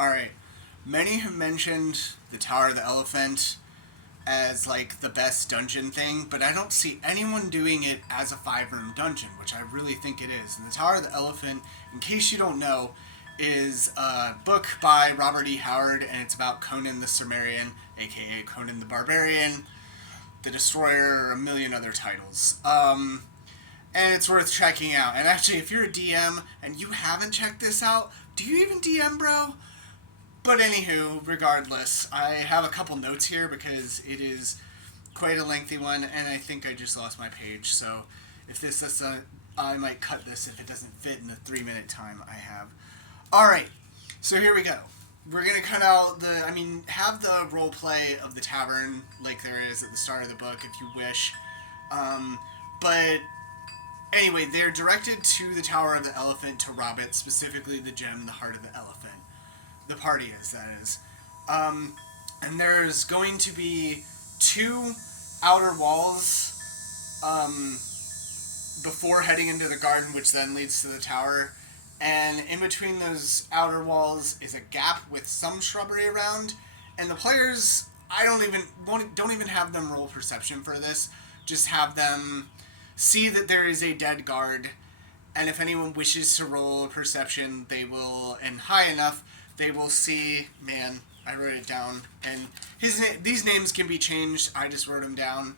Alright. Many have mentioned the Tower of the Elephant as like the best dungeon thing, but I don't see anyone doing it as a 5-room dungeon, which I really think it is. And the Tower of the Elephant, in case you don't know, is a book by Robert E. Howard, and it's about Conan the Cimmerian, aka Conan the Barbarian, the Destroyer, a million other titles. And it's worth checking out. And actually, if you're a DM and you haven't checked this out, do you even DM, bro? But anywho, regardless, I have a couple notes here because it is quite a lengthy one, and I think I just lost my page. So if this doesn't, I might cut this if it doesn't fit in the 3-minute time I have. All right, so here we go. We're gonna cut out have the role play of the tavern like there is at the start of the book if you wish. But anyway, they're directed to the Tower of the Elephant to rob it, specifically the gem, the Heart of the Elephant. The party is, that is. And there's going to be 2 outer walls before heading into the garden, which then leads to the tower. And in between those outer walls is a gap with some shrubbery around. And the players, don't even have them roll perception for this. Just have them see that there is a dead guard. And if anyone wishes to roll perception, they will, and high enough, they will see, man, I wrote it down, and these names can be changed, I just wrote them down.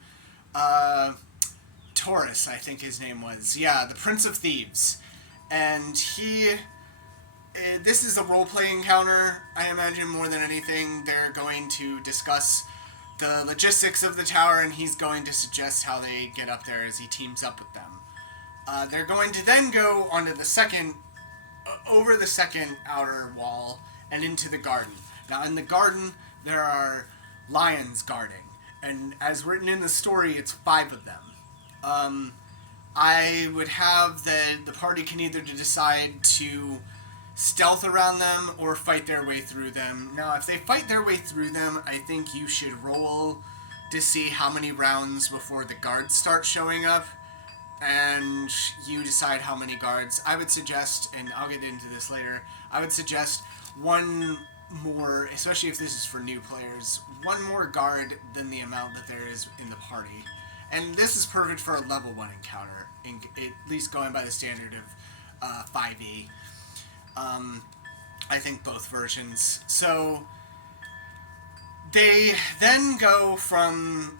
Taurus, I think his name was. Yeah, the Prince of Thieves. And this is a role-play encounter, I imagine, more than anything. They're going to discuss the logistics of the tower, and he's going to suggest how they get up there as he teams up with them. They're going to then go onto over the second outer wall and into the garden. Now, in the garden, there are lions guarding, and as written in the story, it's 5 of them. I would have that the party can either decide to stealth around them or fight their way through them. Now, if they fight their way through them, I think you should roll to see how many rounds before the guards start showing up, and you decide how many guards. I would suggest, and I'll get into this later, I would suggest one more, especially if this is for new players, one more guard than the amount that there is in the party. And this is perfect for a level 1 encounter, at least going by the standard of 5e. I think both versions. So they then go from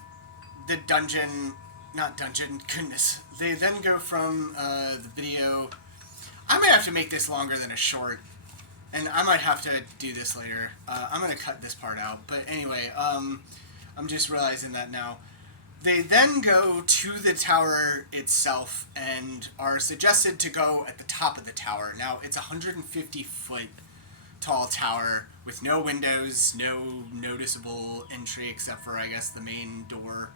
the dungeon, not dungeon, goodness. They then go from the video. I might have to make this longer than a short, and I might have to do this later. I'm going to cut this part out. But anyway, I'm just realizing that now. They then go to the tower itself and are suggested to go at the top of the tower. Now, it's a 150-foot tall tower with no windows, no noticeable entry except for, I guess, the main door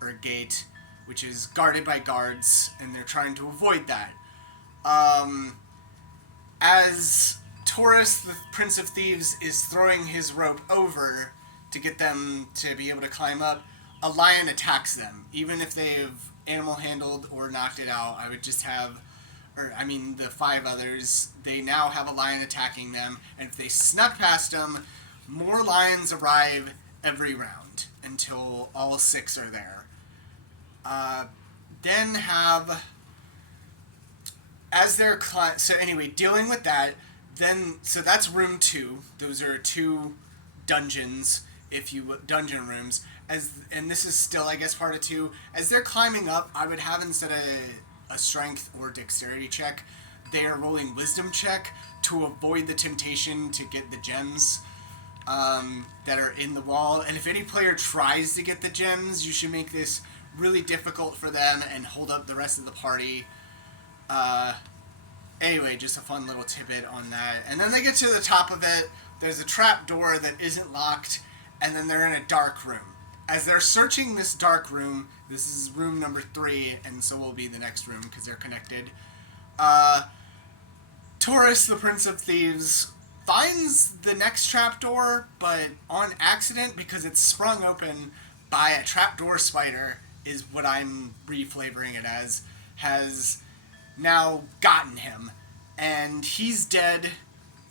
or gate, which is guarded by guards, and they're trying to avoid that. As Taurus, the Prince of Thieves, is throwing his rope over to get them to be able to climb up, a lion attacks them. Even if they've animal handled or knocked it out, I would just have, the 5 others, they now have a lion attacking them, and if they snuck past them, more lions arrive every round until all 6 are there. Then have, as they're so anyway, dealing with that, so that's room 2. Those are 2 dungeons, dungeon rooms. And this is still, I guess, part of 2. As they're climbing up, I would have, instead of a strength or dexterity check, they are rolling wisdom check to avoid the temptation to get the gems that are in the wall. And if any player tries to get the gems, you should make this really difficult for them and hold up the rest of the party. Anyway, just a fun little tidbit on that. And then they get to the top of it. There's a trap door that isn't locked, and then they're in a dark room. As they're searching this dark room, this is room number 3, and so will be the next room because they're connected. Taurus, the Prince of Thieves, finds the next trapdoor, but on accident, because it's sprung open by a trapdoor spider, is what I'm reflavoring it as, has now gotten him. And he's dead,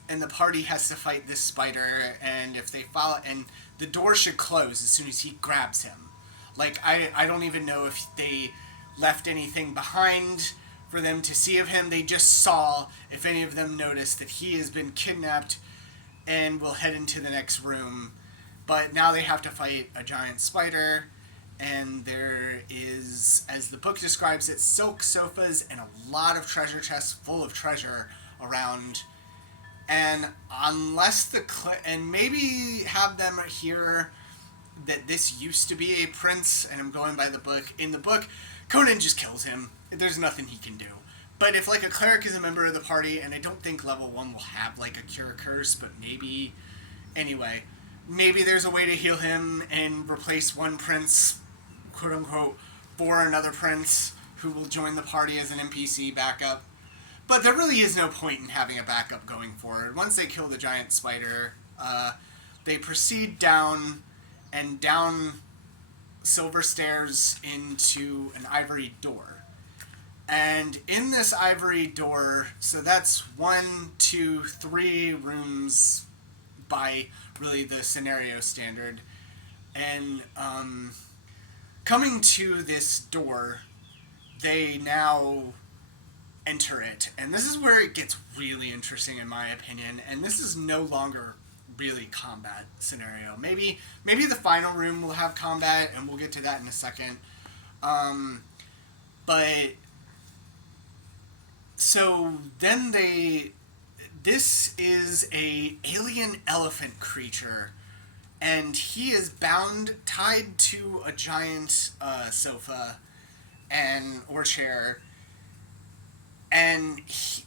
and the party has to fight this spider, and if they follow, and the door should close as soon as he grabs him. Like, I don't even know if they left anything behind for them to see of him. They just saw, if any of them noticed, that he has been kidnapped and will head into the next room. But now they have to fight a giant spider, and there is, as the book describes it, silk sofas and a lot of treasure chests full of treasure around. And unless and maybe have them hear that this used to be a prince, and I'm going by the book. In the book, Conan just kills him. There's nothing he can do. But if, like, a cleric is a member of the party, and I don't think level 1 will have, like, a cure curse, but maybe... Anyway, maybe there's a way to heal him and replace one prince, quote-unquote, for another prince who will join the party as an NPC backup. But there really is no point in having a backup going forward. Once they kill the giant spider, they proceed down silver stairs into an ivory door. And in this ivory door, so that's 1, 2, 3 rooms by really the scenario standard. And coming to this door, they now enter it. And this is where it gets really interesting in my opinion. And this is no longer really combat scenario. Maybe the final room will have combat, and we'll get to that in a second. But so then this is a alien elephant creature, and he is tied to a giant sofa or chair. And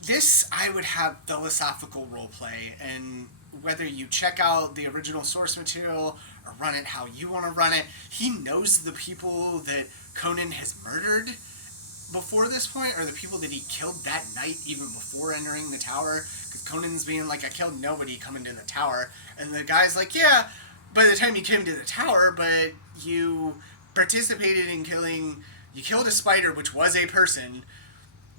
this, I would have philosophical roleplay, and whether you check out the original source material or run it how you want to run it, he knows the people that Conan has murdered before this point, or the people that he killed that night even before entering the tower, because Conan's being like, I killed nobody coming to the tower, and the guy's like, yeah, by the time you came to the tower, but you participated in you killed a spider, which was a person,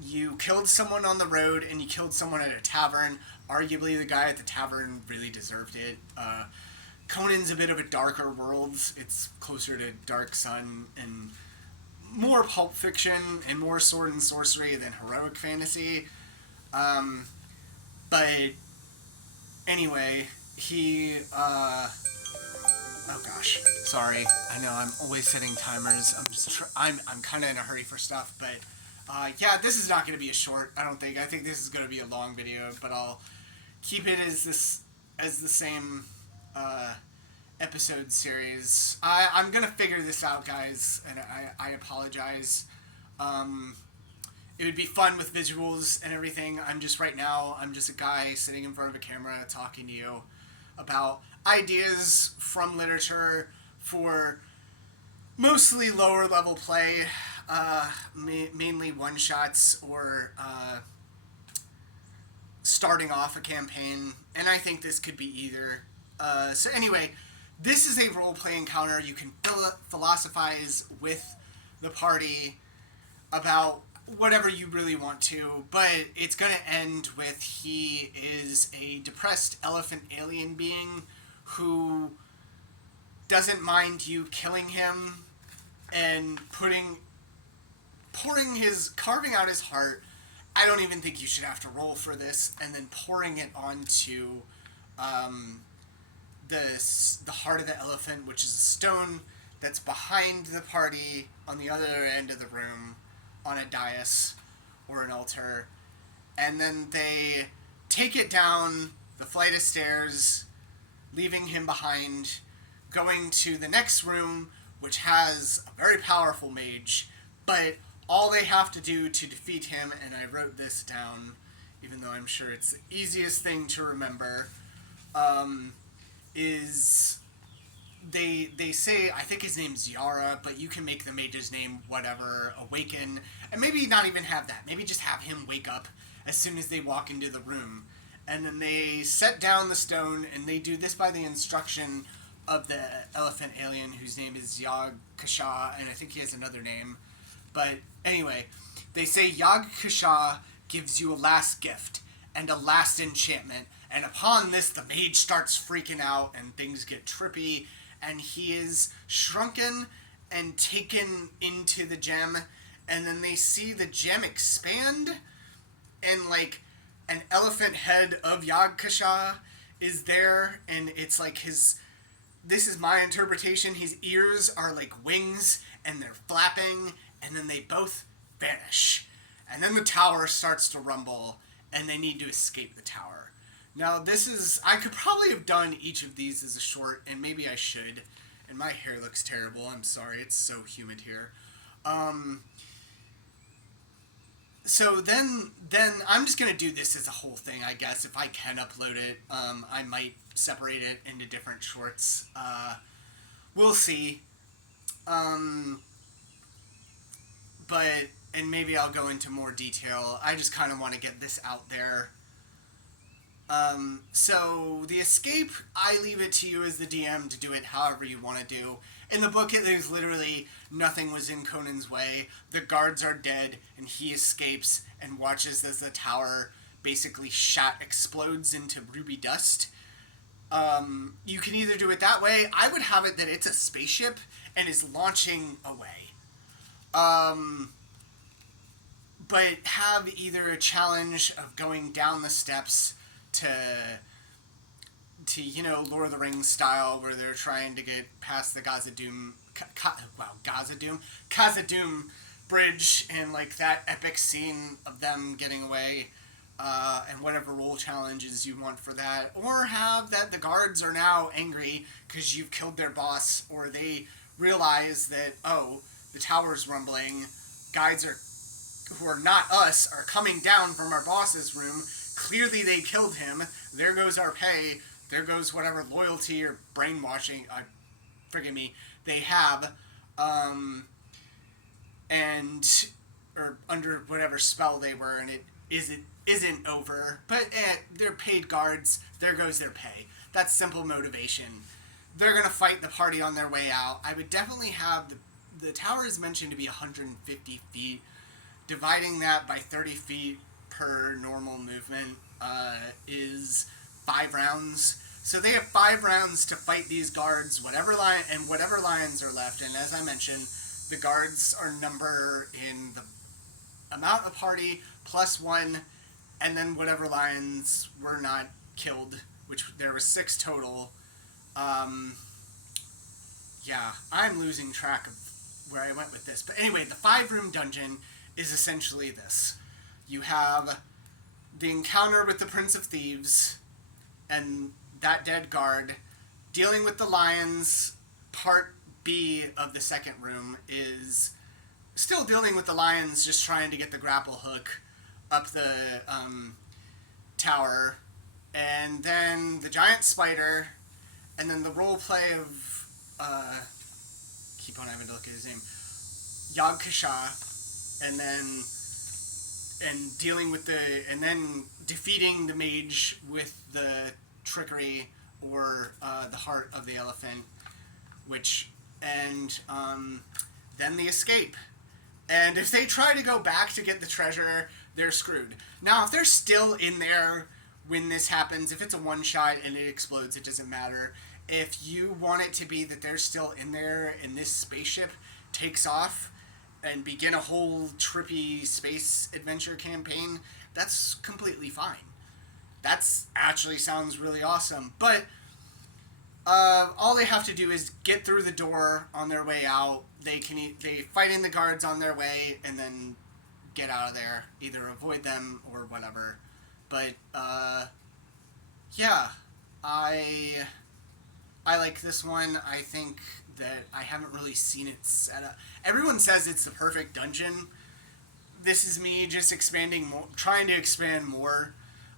you killed someone on the road, and you killed someone at a tavern. Arguably, the guy at the tavern really deserved it. Conan's a bit of a darker world. It's closer to Dark Sun and more pulp fiction and more sword and sorcery than heroic fantasy. But anyway, he... oh gosh, sorry. I know I'm always setting timers. I'm kind of in a hurry for stuff, but... yeah, this is not going to be a short, I don't think. I think this is going to be a long video, but I'll keep it as the same episode series. I'm going to figure this out, guys, and I apologize. It would be fun with visuals and everything. I'm just a guy sitting in front of a camera talking to you about ideas from literature for mostly lower level play. Mainly one-shots or starting off a campaign, and I think this could be either. So anyway, this is a role-play encounter. You can philosophize with the party about whatever you really want to, but it's going to end with he is a depressed elephant alien being who doesn't mind you killing him and carving out his heart. I don't even think you should have to roll for this, and then pouring it onto the heart of the elephant, which is a stone that's behind the party on the other end of the room on a dais or an altar. And then they take it down the flight of stairs, leaving him behind, going to the next room, which has a very powerful mage, but all they have to do to defeat him, and I wrote this down, even though I'm sure it's the easiest thing to remember, is they say, I think his name's Yara, but you can make the mage's name whatever, Awaken, and maybe not even have that. Maybe just have him wake up as soon as they walk into the room. And then they set down the stone, and they do this by the instruction of the elephant alien, whose name is Yag Kasha, and I think he has another name. But anyway, they say Yag Kasha gives you a last gift and a last enchantment, And upon this, the mage starts freaking out and things get trippy, and he is shrunken and taken into the gem, and then they see the gem expand, and like an elephant head of Yagkasha is there, and it's like his, this is my interpretation, his ears are like wings and they're flapping, and then they both vanish. And then the tower starts to rumble and they need to escape the tower. Now this is, I could probably have done each of these as a short, and maybe I should. And my hair looks terrible, I'm sorry, it's so humid here. So then I'm just gonna do this as a whole thing, I guess. If I can upload it, I might separate it into different shorts. We'll see. But, and maybe I'll go into more detail. I just kind of want to get this out there. So the escape, I leave it to you as the DM to do it however you want to do. In the book, there's literally nothing was in Conan's way. The guards are dead, and he escapes and watches as the tower basically explodes into ruby dust. You can either do it that way. I would have it that it's a spaceship and is launching away. But have either a challenge of going down the steps to you know, Lord of the Rings style, where they're trying to get past the Khazad-dûm bridge, and like that epic scene of them getting away, and whatever role challenges you want for that. Or have that the guards are now angry because you've killed their boss, or they realize that, oh, the tower's rumbling, guides who are not us are coming down from our boss's room. Clearly they killed him. There goes our pay. There goes whatever loyalty or brainwashing, forgive me, they have. Or under whatever spell they were, and it isn't over. But they're paid guards. There goes their pay. That's simple motivation. They're going to fight the party on their way out. I would definitely have the tower is mentioned to be 150 feet. Dividing that by 30 feet per normal movement is 5 rounds. So they have 5 rounds to fight these guards, whatever lions are left. And as I mentioned, the guards are number in the amount of party plus 1, and then whatever lions were not killed, which there were 6 total. Yeah, I'm losing track of where I went with this. But anyway, the 5-room dungeon is essentially this. You have the encounter with the Prince of Thieves and that dead guard. Dealing with the lions, part B of the second room is still dealing with the lions, just trying to get the grapple hook up the tower. And then the giant spider, and then the role play of keep on having to look at his name, Yagkasha, and dealing with and then defeating the mage with the trickery or the heart of the elephant, then the escape. And if they try to go back to get the treasure, they're screwed. Now, if they're still in there when this happens, if it's a one-shot and it explodes, it doesn't matter. If you want it to be that they're still in there and this spaceship takes off and begin a whole trippy space adventure campaign, that's completely fine. That's actually sounds really awesome. But all they have to do is get through the door on their way out. They fight in the guards on their way and then get out of there. Either avoid them or whatever. But yeah, I like this one. I think that I haven't really seen it set up. Everyone says it's the perfect dungeon. This is me just expanding more, trying to expand more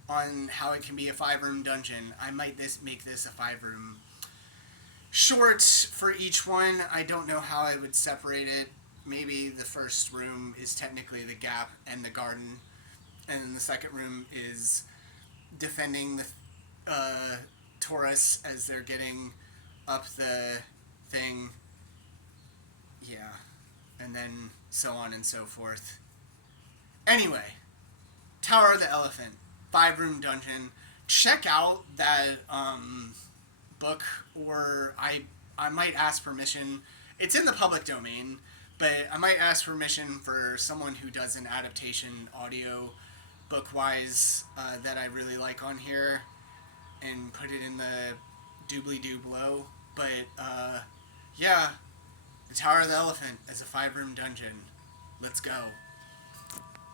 on how it can be a 5-room dungeon. I might make this a 5-room short for each one. I don't know how I would separate it. Maybe the first room is technically the gap and the garden, and then the second room is defending the Taurus as they're getting up the thing. Yeah. And then so on and so forth. Anyway, Tower of the Elephant, 5-room dungeon. check out that book, or I might ask permission. It's in the public domain, but I might ask permission for someone who does an adaptation audio book wise that I really like on here, and put it in the doobly doo below. But yeah, the Tower of the Elephant as a 5-room dungeon. Let's go.